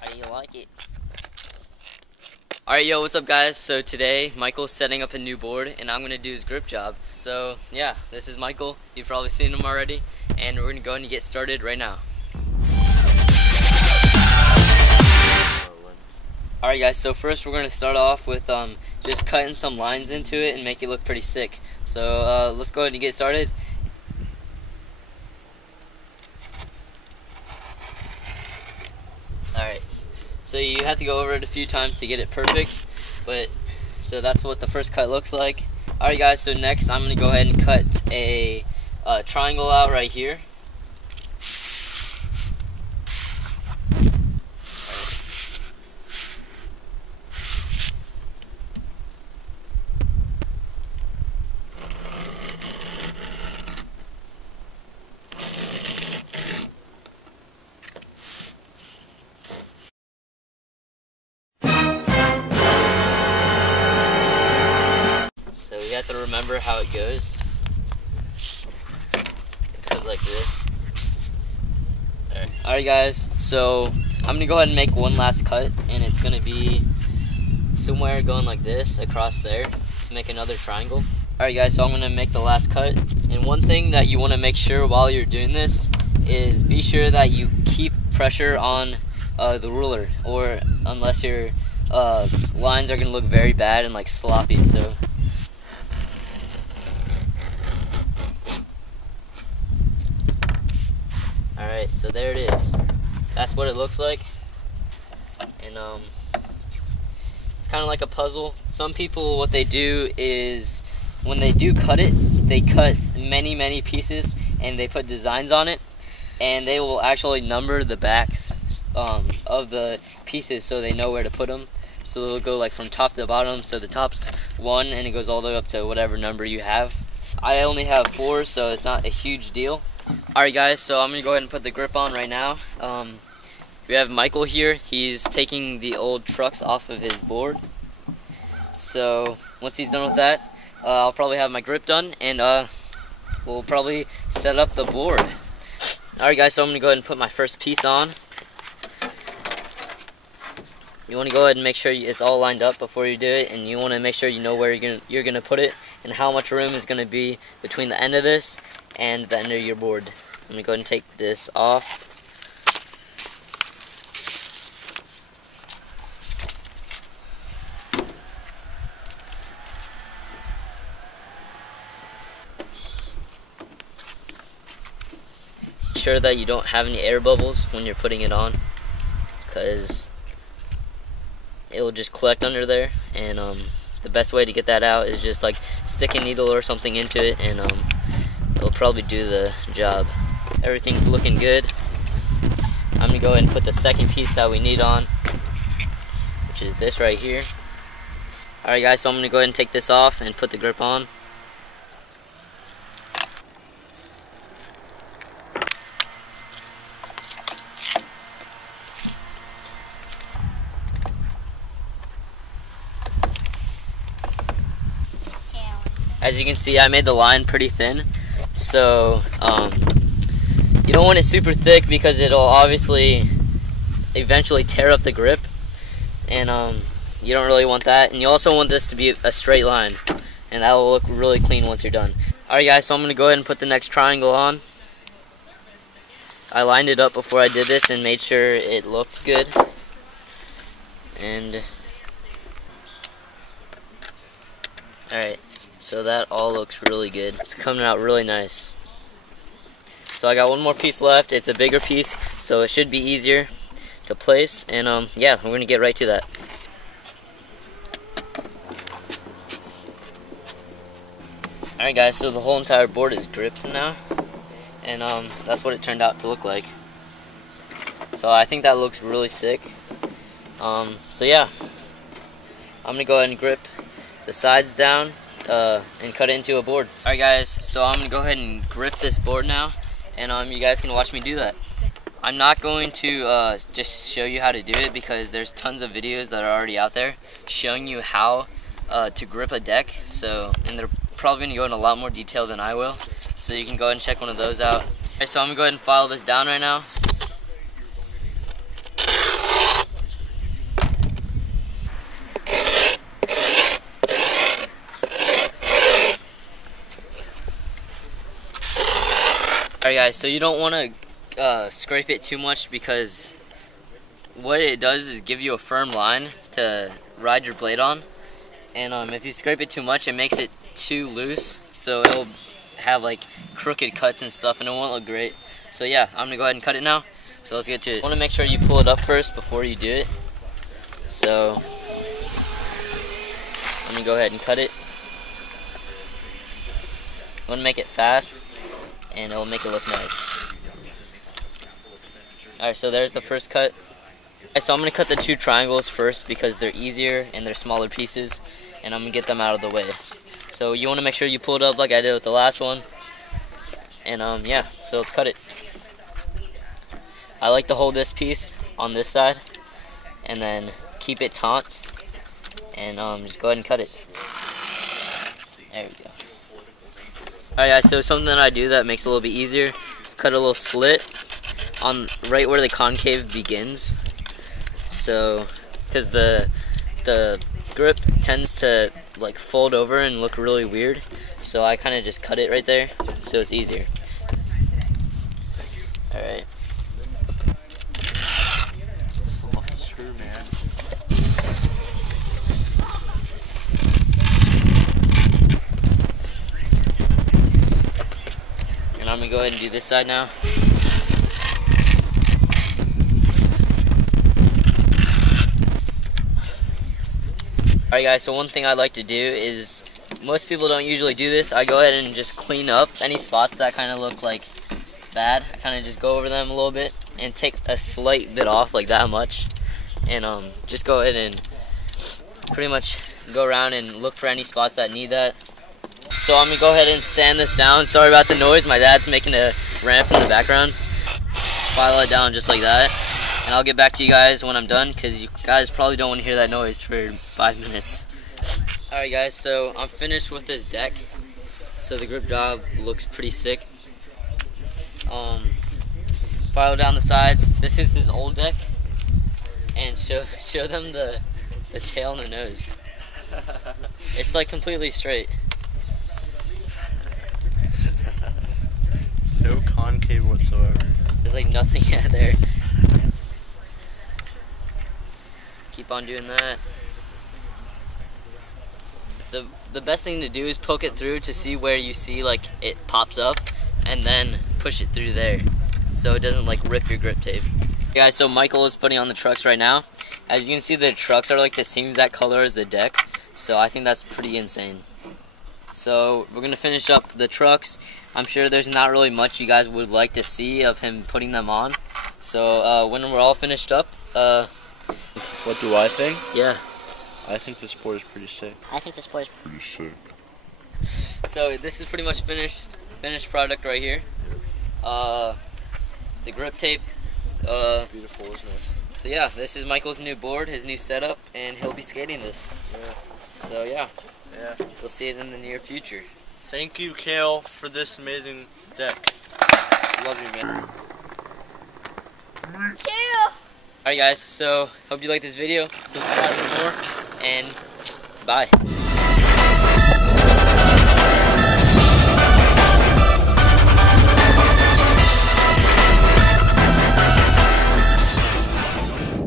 How do you like it? Alright, yo, what's up guys? So today, Michael's setting up a new board and I'm going to do his grip job. So yeah, this is Michael. You've probably seen him already. And we're going to go ahead and get started right now. Alright guys, so first we're going to start off with just cutting some lines into it and make it look pretty sick. So let's go ahead and get started. Alright, so you have to go over it a few times to get it perfect, but so that's what the first cut looks like. Alright guys, so next I'm going to go ahead and cut a triangle out right here. So you have to remember how it goes. It goes like this. Alright guys, so I'm going to go ahead and make one last cut, and it's going to be somewhere going like this across there to make another triangle. Alright guys, so I'm going to make the last cut, and one thing that you want to make sure while you're doing this is be sure that you keep pressure on the ruler, or unless your lines are going to look very bad and like sloppy. So alright, so there it is. That's what it looks like. And it's kind of like a puzzle. Some people, what they do is when they do cut it, they cut many pieces and they put designs on it, and they will actually number the backs of the pieces so they know where to put them. So it'll go like from top to bottom, so the top's 1 and it goes all the way up to whatever number you have. I only have 4, so it's not a huge deal. Alright guys, so I'm going to go ahead and put the grip on right now. We have Michael here. He's taking the old trucks off of his board. So once he's done with that, I'll probably have my grip done, and we'll probably set up the board. Alright guys, so I'm going to go ahead and put my first piece on. You want to go ahead and make sure it's all lined up before you do it, and you want to make sure you know where you're gonna put it and how much room is going to be between the end of this and the end of your board. I'm going to go ahead and take this off. Make sure that you don't have any air bubbles when you're putting it on, because it will just collect under there, and the best way to get that out is just like stick a needle or something into it, and it'll probably do the job. Everything's looking good. I'm going to go ahead and put the second piece that we need on, which is this right here. Alright guys, so I'm going to go ahead and take this off and put the grip on. As you can see, I made the line pretty thin, so you don't want it super thick because it'll obviously eventually tear up the grip, and you don't really want that. And you also want this to be a straight line, and that will look really clean once you're done. Alright guys, so I'm going to go ahead and put the next triangle on. I lined it up before I did this and made sure it looked good. And alright. So that all looks really good. It's coming out really nice. So I got one more piece left. It's a bigger piece, so it should be easier to place. And yeah, we're going to get right to that. Alright guys, so the whole entire board is gripped now. And that's what it turned out to look like. So I think that looks really sick. So yeah, I'm going to go ahead and grip the sides down and cut it into a board. Alright guys, so I'm going to go ahead and grip this board now, and you guys can watch me do that. I'm not going to just show you how to do it because there's tons of videos that are already out there showing you how to grip a deck, and they're probably going to go in a lot more detail than I will, so you can go ahead and check one of those out. Okay, so I'm going to go ahead and file this down right now. Alright guys, so you don't want to scrape it too much, because what it does is give you a firm line to ride your blade on. And if you scrape it too much, it makes it too loose, so it'll have like crooked cuts and stuff, and it won't look great. So yeah, I'm gonna go ahead and cut it now. So let's get to it. You want to make sure you pull it up first before you do it. So let me go ahead and cut it. You want to make it fast, and it'll make it look nice. Alright, so there's the first cut. So I'm going to cut the two triangles first because they're easier and they're smaller pieces, and I'm going to get them out of the way. So you want to make sure you pull it up like I did with the last one. And yeah, so let's cut it. I like to hold this piece on this side and then keep it taut, and just go ahead and cut it. There we go. Alright guys, so something that I do that makes it a little bit easier is cut a little slit on right where the concave begins. So, because the grip tends to like fold over and look really weird, so I kind of just cut it right there so it's easier. Alright. And I'm gonna go ahead and do this side now. Alright guys, so one thing I like to do is, most people don't usually do this, I go ahead and just clean up any spots that kind of look like bad. I kind of just go over them a little bit and take a slight bit off, like that much, and just go ahead and pretty much go around and look for any spots that need that. So I'm going to go ahead and sand this down. Sorry about the noise, my dad's making a ramp in the background. File it down just like that. And I'll get back to you guys when I'm done, because you guys probably don't want to hear that noise for 5 minutes. Alright guys, so I'm finished with this deck. So the grip job looks pretty sick. File down the sides. This is his old deck. And show them the tail and the nose. It's like completely straight. No concave whatsoever. There's like nothing there. Keep on doing that. The best thing to do is poke it through to see where you see like it pops up, and then push it through there so it doesn't like rip your grip tape. Okay, guys, so Micheal is putting on the trucks right now. As you can see, the trucks are like the same exact color as the deck, so I think that's pretty insane. So we're gonna finish up the trucks. I'm sure there's not really much you guys would like to see of him putting them on. So when we're all finished up, what do I think? Yeah. I think the sport is pretty sick. So this is pretty much finished product right here. The grip tape. Beautiful, isn't it? So yeah, this is Micheal's new board, his new setup, and he'll be skating this. Yeah. So yeah. Yeah. We'll see it in the near future. Thank you, Kale, for this amazing deck. Love you, man. Alright guys, so hope you like this video. Subscribe for more, and bye.